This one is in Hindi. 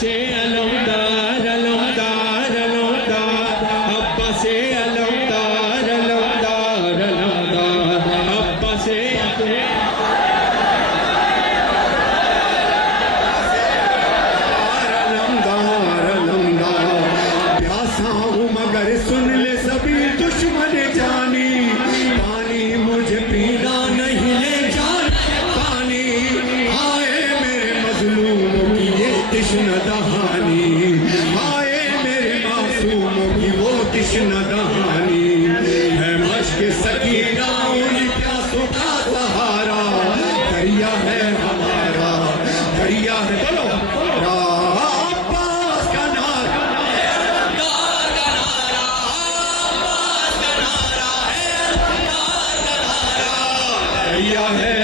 से अलमदार अलमदार अलमदार अब्बा से अलमदार अलमदार अलमदार अब्बा से अलमदार अलमदार प्यासा हूँ मगर सुन ले सभी दुश्मन जानी पानी मुझे पीना नहीं ले जाना पानी आए मेरे मजलूमों की ये तिश्न दहानी आए मेरे मासूमों की वो तिश्न दहानी है मश्क सकीना उन प्यासों का सहारा दरिया है हमारा दरिया है बोलो अब्बास का नारा दरिया है